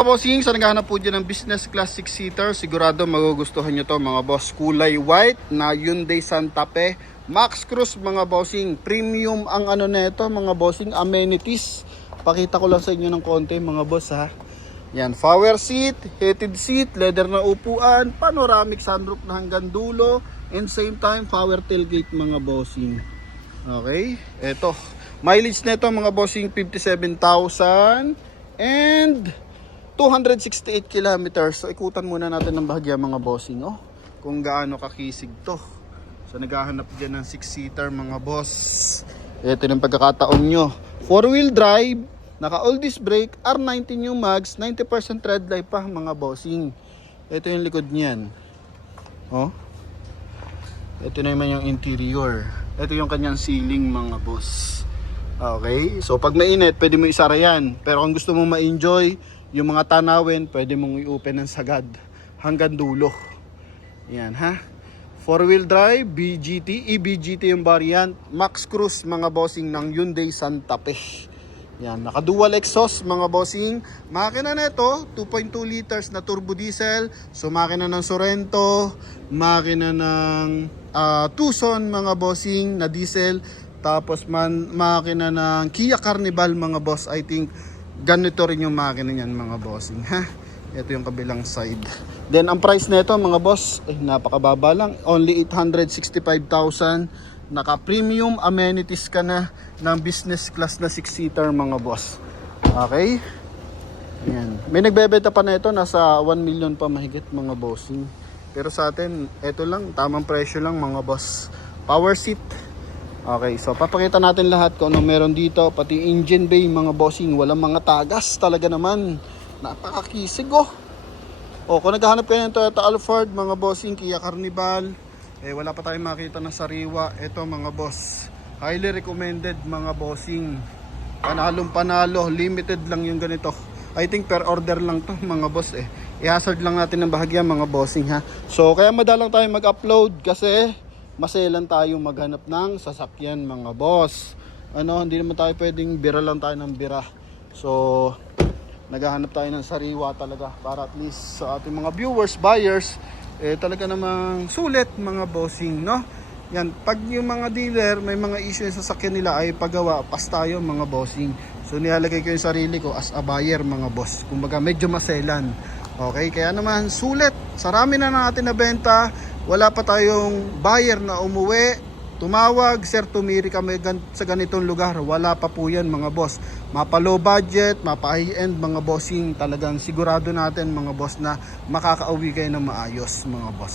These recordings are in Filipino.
Bossing, sa naghahanap po dyan ng business class 6-seater, sigurado magugustuhan nyo to mga boss. Kulay white na Hyundai Santa Fe Max Cruise mga bossing. Premium ang ano nito mga bossing, amenities. Pakita ko lang sa inyo ng konti mga boss ha. Yan, power seat, heated seat, leather na upuan, panoramic sunroof na hanggang dulo, and same time power tailgate mga bossing. Okay, eto. Mileage nito mga bossing 57,000 and 268 kilometers. So ikutan muna natin ng bahagya mga bossing kung gaano kakisig to. So naghahanap dyan ng 6-seater mga boss. Ito yung pagkakataon nyo. 4-wheel drive, naka all disc brake, R19 yung mags, 90% tread life pa mga bossing. Ito yung likod niyan. Ito naman yung interior. Ito yung kanyang ceiling mga boss. Okay, so pag mainit pwede mo isara yan. Pero kung gusto mong ma-enjoy yung mga tanawin, pwede mong i-open ng sagad hanggang dulo. Yan ha. 4-wheel drive, BGT, EBGT yung variant. Max Cruise mga bossing ng Hyundai Santa Fe. Yan, naka-dual exhaust mga bossing. Makina na ito, 2.2 liters na turbo diesel. So makina ng Sorento, makina ng Tucson mga bossing na diesel. Tapos makina ng Kia Carnival mga boss. I think ganito rin yung makina niyan mga bossing ha. Ito yung kabilang side. Then ang price nito mga boss napakababa lang, only 865,000. Naka premium amenities ka na ng business class na 6-seater mga boss. Okay, yan. May nagbebenta pa na ito, nasa 1 million pa mahigit mga bossing. Pero sa atin ito lang, tamang presyo lang mga boss. Power seat. Okay, so papakita natin lahat kung ano meron dito, pati engine bay mga bossing, walang mga tagas talaga naman. Napakakisig kung naghahanap kayo ng Toyota Alphard mga bossing, Kia Carnival, wala pa tayong makita na sariwa. Ito mga boss, highly recommended mga bossing. Panalong panalo, limited lang yung ganito. I think per order lang to mga boss I-hazard lang natin ng bahagya mga bossing ha. So kaya madalang tayo mag-upload kasi maselan tayo maghanap ng sasakyan mga boss. Hindi naman tayo pwedeng bira lang tayo ng bira. So naghahanap tayo ng sariwa talaga para at least sa ating mga viewers, buyers talaga namang sulit mga bossing Yan, pag yung mga dealer may mga issue sa sasakyan nila ay pagawa, pas tayo mga bossing. So nilalagay ko yung sarili ko as a buyer mga boss. Kumbaga medyo maselan. Okay, kaya naman sulit. Sarami na natin na benta. Wala pa tayong buyer na umuwi, tumawag, sir tumiri kami sa ganitong lugar. Wala pa po yan mga boss. Mapa low budget, mapa high end mga bossing. Talagang sigurado natin mga boss na makakauwi kayo ng maayos mga boss.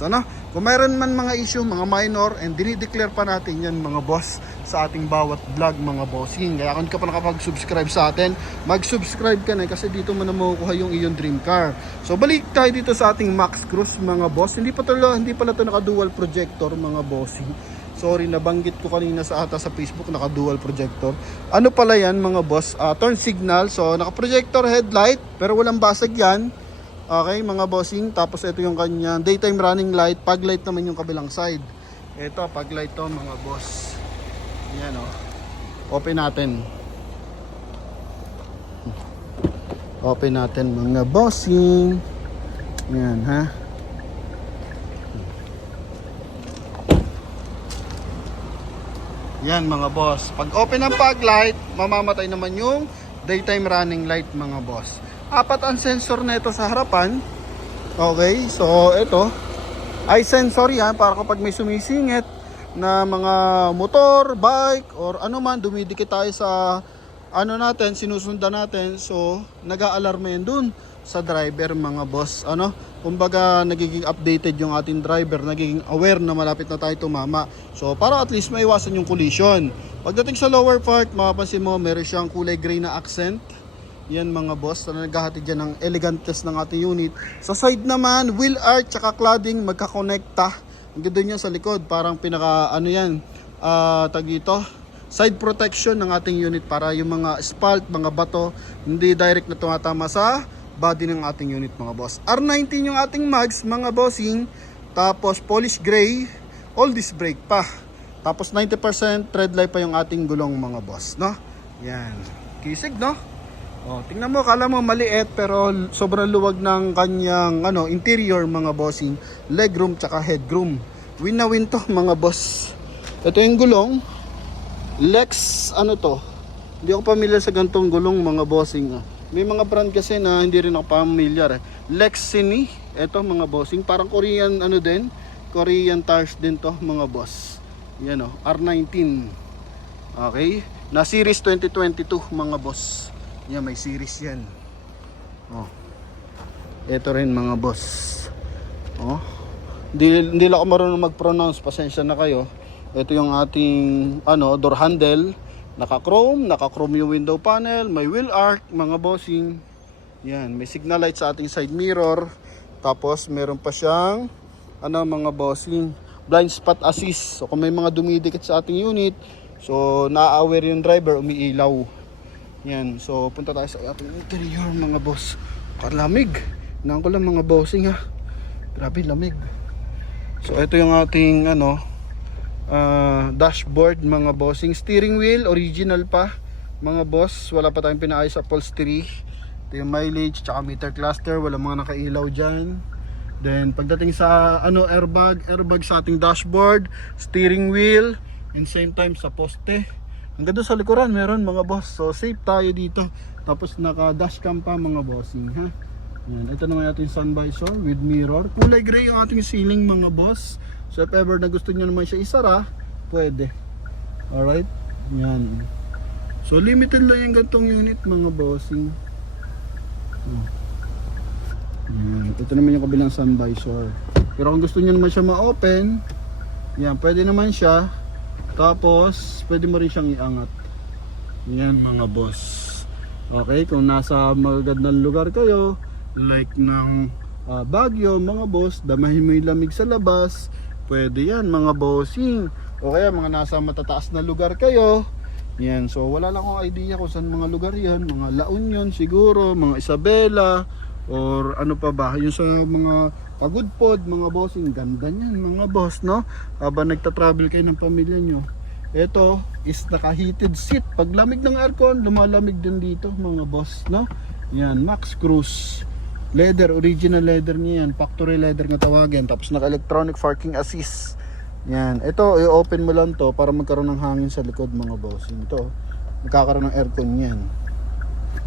Kung mayroon man mga issue, mga minor, and dinideclare pa natin yan mga boss sa ating bawat vlog mga bossing. Kaya kung ka pa nakapag-subscribe sa atin, mag-subscribe ka na kasi dito mo na makukuha yung iyong dream car. So balik tayo dito sa ating Max Cruise mga boss. Hindi pala ito naka-dual projector mga bossing. Sorry, nabanggit ko kanina sa Facebook, naka-dual projector. Ano pala yan mga boss? Turn signal. So naka-projector headlight pero walang basag yan. Okay mga bossing. Tapos ito yung kanya daytime running light. Pag light naman yung kabilang side. Ito pag light to mga boss. Yan Open natin. Open natin mga bossing. Yan ha. Yan mga boss. Pag open ang fog light, mamamatay naman yung daytime running light mga boss. 4 ang sensor na ito sa harapan. Okay, so ito ay sensor yan para kapag may sumisingit na mga motor, bike, or ano man, dumidikit tayo sa natin, sinusundan natin. So nag-a-alarm yan dun sa driver mga boss. Kumbaga nagiging updated yung ating driver, nagiging aware na malapit na tayo tumama. So para at least maiwasan yung collision. Pagdating sa lower part, mapapansin mo meron siyang kulay gray na accent. Yan mga boss, na naghahatid dyan ng elegantness ng ating unit. Sa side naman, wheel arch tsaka cladding magkakonekta. Ang ganda niya sa likod, parang pinaka side protection ng ating unit para yung mga asphalt, mga bato hindi direct na tumatama sa body ng ating unit mga boss. R19 yung ating mags mga bossing. Tapos polish gray, all disc brake pa. Tapos 90% tread life pa yung ating gulong mga boss Yan, kisig Oh, tingnan mo, kala mo maliit pero sobrang luwag ng kanyang interior mga bossing, legroom tsaka headroom. Win na win to mga boss. Ito yung gulong Lex to. Hindi ako familiar sa gantong gulong mga bossing. May mga brand kasi na hindi rin ako familiar. Lexini, ito mga bossing, parang Korean din, Korean tires din to mga boss. Yan R19. Okay, na series 2022 mga boss. Yan, may series yan. Ito rin mga boss. Hindi lang ako marunong mag-pronounce, pasensya na kayo. Ito yung ating door handle, naka-chrome yung window panel, may wheel arch mga bossing. Yan, may signal light sa ating side mirror. Tapos meron pa siyang mga bossing, blind spot assist. So kung may mga dumidikit sa ating unit, so na-aware yung driver, umiilaw. Yan, so punta tayo sa ating interior mga boss. Kalamig. Hinaan ko lang mga bossing ha. Grabe lamig. So ito yung ating dashboard mga bossing. Steering wheel, original pa mga boss. Wala pa tayong pinaayos sa upholstery. Ito yung mileage, tsaka meter cluster. Wala mga nakailaw dyan. Then pagdating sa airbag sa ating dashboard, steering wheel, and same time sa poste. Hanggang doon sa likuran meron mga boss. So safe tayo dito. Tapos naka dashcam pa mga bossing ha. Yan, ito naman ating sun visor with mirror. Kulay gray yung ating ceiling mga boss. So if ever na gusto niyo naman siya isara, pwede. Alright. Yan. So limited lang yung gantong unit mga bossing. Yan. Ito naman yung kabilang sun visor. Pero kung gusto niyo naman siya ma-open, yan, pwede naman siya. Tapos, pwede mo rin siyang iangat. Yan mga boss. Okay, kung nasa magagandang lugar kayo, like ng Baguio mga boss, damahin mo yung lamig sa labas, pwede yan mga bossing. O kaya mga nasa matataas na lugar kayo, yan, so wala lang akong idea kung saan mga lugar yan. Mga La Union siguro, mga Isabela, or ano pa ba, yung sa mga Pagudpod mga bossing. Ganda niyan mga boss, no? Habang nagta-travel kayo ng pamilya nyo. Ito is naka-heated seat. Pag lamig ng aircon, lumalamig din dito mga boss, no? Yan, Max Cruise leather, original leather niya yan, factory leather nga tawagin. Tapos naka-electronic parking assist. Yan, ito i-open mo lang to para magkaroon ng hangin sa likod mga bossing. Ito, magkakaroon ng aircon yan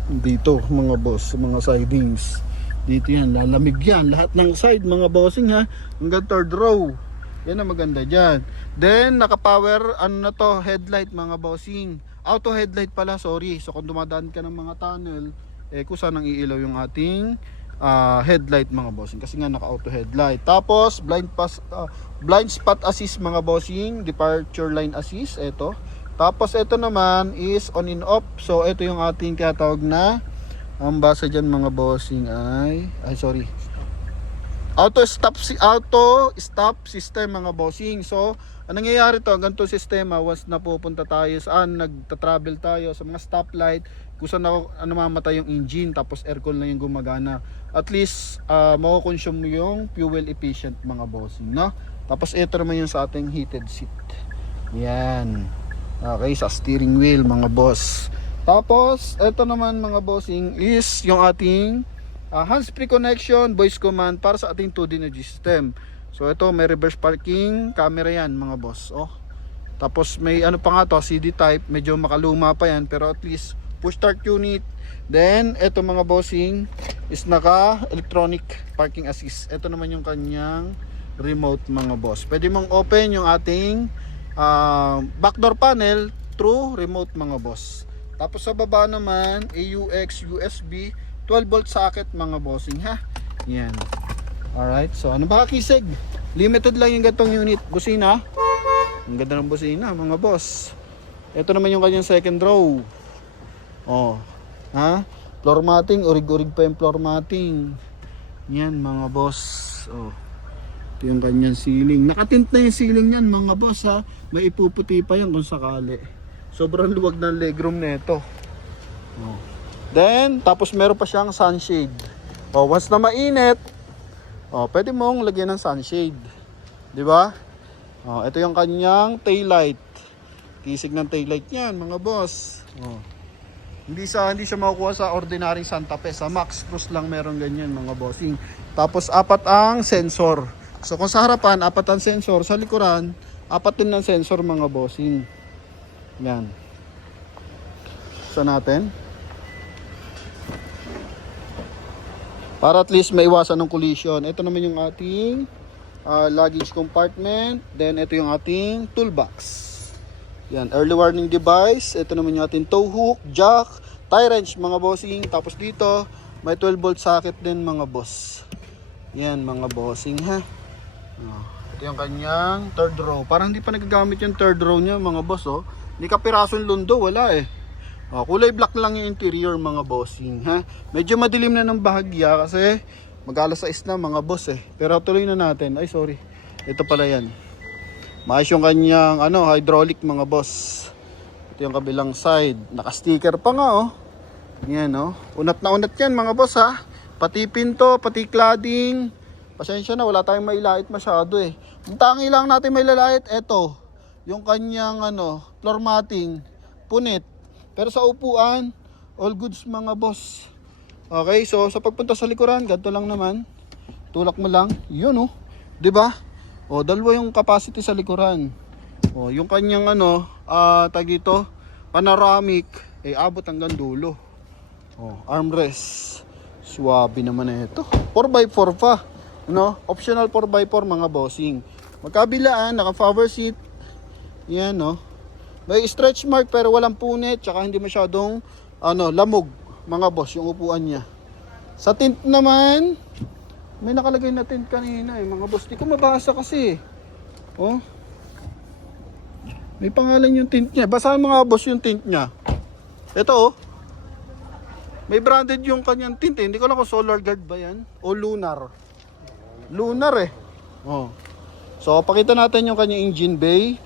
dito mga boss, mga sidings. Dito yan, lalamig yan. Lahat ng side mga bossing ha. Hanggang third row. Yan ang maganda dyan. Then, naka-power, headlight mga bossing. Auto headlight pala, sorry. So, kung dumadaan ka ng mga tunnel, kusa nang iilaw yung ating headlight mga bossing. Kasi nga, naka-auto headlight. Tapos, blind spot assist mga bossing. Departure line assist, ito. Tapos, ito naman is on and off. So, ito yung ating tinatawag na ang basa dyan mga bossing ay auto stop system mga bossing. So ang nangyayari to, ganito sistema, once napupunta tayo saan, nagta-travel tayo sa mga stoplight, kung saan mamatay yung engine, tapos aircon lang yung gumagana, at least mako-consume yung fuel efficient mga bossing, no? Tapos ito naman yung sa ating heated seat. Yan. Okay, sa steering wheel mga boss. Tapos, ito naman mga bossing is yung ating hands-free connection, voice command para sa ating 2D energy system. So, ito may reverse parking camera yan mga boss. Tapos, may pa nga to, CD type, medyo makaluma pa yan, pero at least push start unit. Then, ito mga bossing is naka-electronic parking assist. Ito naman yung kanyang remote mga boss. Pwede mong open yung ating backdoor panel through remote mga boss. Tapos sa baba naman, AUX, USB, 12 volt socket mga bossing ha. Yan. Alright, so ano ba kisig? Limited lang yung gatong unit. Busina. Ang ganda ng busina mga boss. Ito naman yung kanyang second row. Floor matting, urig-urig pa yung floor matting. Yan mga boss. Ito yung kanyang ceiling. Nakatint na yung ceiling yan mga boss ha. May ipuputi pa yan kung sakali. Sobrang luwag ng legroom nito. Then, tapos meron pa siyang sunshade. Once na mainit, pwede mong lagyan ng sunshade. 'Di ba? Ito yung kanyang taillight. Kisig ng taillight niyan, mga boss. Hindi siya makukuha sa ordinary Santa Fe. Sa Max Cruise lang meron ganyan mga bossing. Tapos 4 ang sensor. So kung sa harapan 4 ang sensor, sa likuran 4 din ang sensor mga bossing. Yan. Sa natin. Para at least maiwasan ng collision. Ito naman yung ating luggage compartment. Then ito yung ating toolbox. Yan, early warning device. Ito naman yung ating tow hook, jack, tie wrench mga bossing. Tapos dito, may 12 volt socket din mga boss. Yan mga bossing ha. Ito yung kanyang third row. Parang hindi pa nagagamit yung third row niya mga boss oh. Hindi ka pirasong lundo, wala eh. Kulay black lang yung interior mga bossing ha. Medyo madilim na ng bahagya kasi mag-alas 6 na mga boss eh. Pero tuloy na natin. Ay sorry. Ito pala yan. Maayos yung kanyang hydraulic mga boss. Ito yung kabilang side. Naka-sticker pa nga oh. Yan oh. Unat na unat yan mga boss ha. Pati pinto, pati cladding. Pasensya na, wala tayong mailait masyado eh. Ang tangi lang natin mailalait, eto. Yung kanyang floor matting, punit. Pero sa upuan, all goods mga boss. Okay, so sa pagpunta sa likuran, ganito lang naman. Tulak mo lang, yun oh. 'Di ba? Dalawa yung capacity sa likuran. Yung kanyang tag dito, panoramic, abot hanggang dulo. Armrest. Swabe naman na ito. 4x4 pa. Optional 4x4 mga bossing. Magkabilaan, naka power seat. Yan may stretch mark pero walang punit, tsaka hindi masyadong lamog mga boss yung upuan niya. Sa tint naman, may nakalagay na tint kanina mga boss. Di ko mabasa kasi. May pangalan yung tint niya. Basahin mga boss yung tint niya. Ito may branded yung kanyang tint eh. Hindi ko alam kung Solar Guard ba yan o Lunar. Lunar eh. So pakita natin yung kanyang engine bay.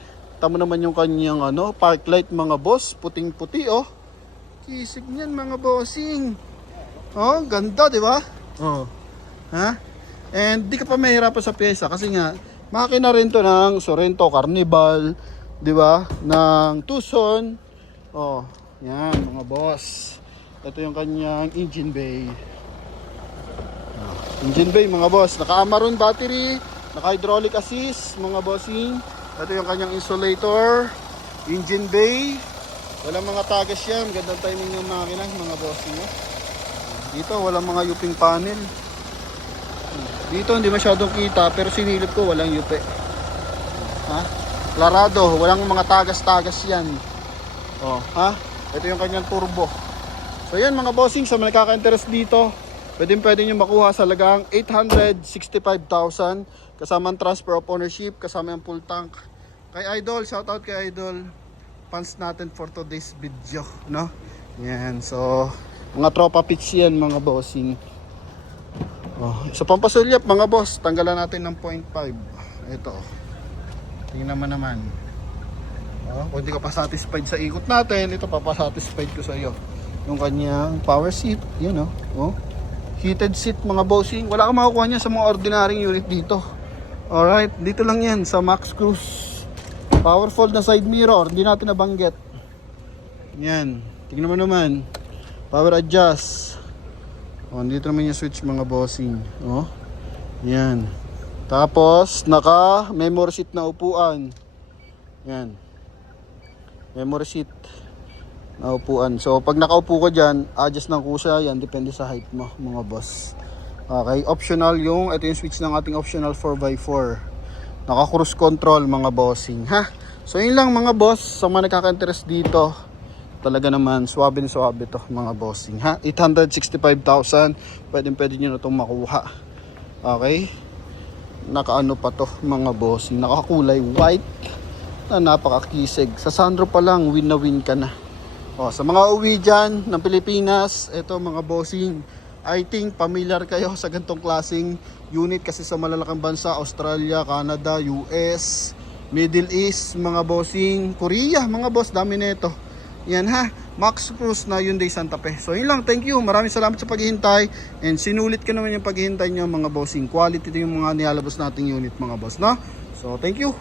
Tama naman yung kanyang park light mga boss. Puting-puti oh. Kisig niyan mga bossing. Ganda di ba? Ha? And di ka pa mahirapan sa pyesa kasi nga makina rin to ng Sorento Carnival, di ba? Ng Tucson. Yan mga boss. Ito yung kanyang engine bay. Engine bay mga boss, naka-Amaron battery, naka-hydraulic assist mga bossing. Ito yung kanyang insulator, engine bay. Walang mga tagas yan, gandang timing ng makina mga bossing. Dito walang mga yuping panel. Dito hindi masyadong kita pero sinilip ko walang yupe. Klarado, walang mga tagas-tagas yan. Ito yung kanyang turbo. So yan mga bossing, sa mga nakaka-interest dito, pwede nyo makuha sa lagang 865,000 kasama ang transfer of ownership, kasama yung full tank. Kay Idol, shoutout kay Idol. Fans natin for today's video, Yan, so mga tropa pitch yan mga bossing. Sa pampasulyap mga boss, tanggalan natin ng 0.5. Ito. Tingnan naman. Kung hindi ka pa satisfied sa ikot natin, ito papasatisfied ko sa iyo. Yung kanyang power seat, yun heated seat mga bossing. Wala kang makukuha niya sa mga ordinaryong unit dito. Alright, dito lang yan sa Max Cruise. Powerful na side mirror, hindi natin nabanggit. Yan, tingnan mo naman. Power adjust. Dito naman yung switch mga bossing. Yan. Tapos naka memory seat na upuan. Yan. Memory seat na upuan. So pag nakaupo ka dyan, adjust ng kusa yan, depende sa height mo mga boss. Okay, optional ito yung switch ng ating optional 4x4. Naka cruise control mga bossing ha. So yun lang mga boss, sa mga nakaka-interest dito, talaga naman swabe na swabe to mga bossing ha. 865,000, pwede nyo na itong makuha. Okay, nakaano pa to mga bossing, nakakulay white na napakakisig. Sa sunroof pa lang win na win ka na. Sa mga uwi dyan ng Pilipinas, ito mga bossing, I think familiar kayo sa ganitong klaseng unit kasi sa malalaking bansa, Australia, Canada, US, Middle East, mga bossing, Korea, mga boss, dami nito. Yan ha, Max Cruise na Hyundai Santa Fe. So yun lang, thank you, maraming salamat sa paghihintay and sinulit ko naman yung paghihintay nyo mga bossing. Quality yung mga nilalabas nating unit mga boss, no? So thank you.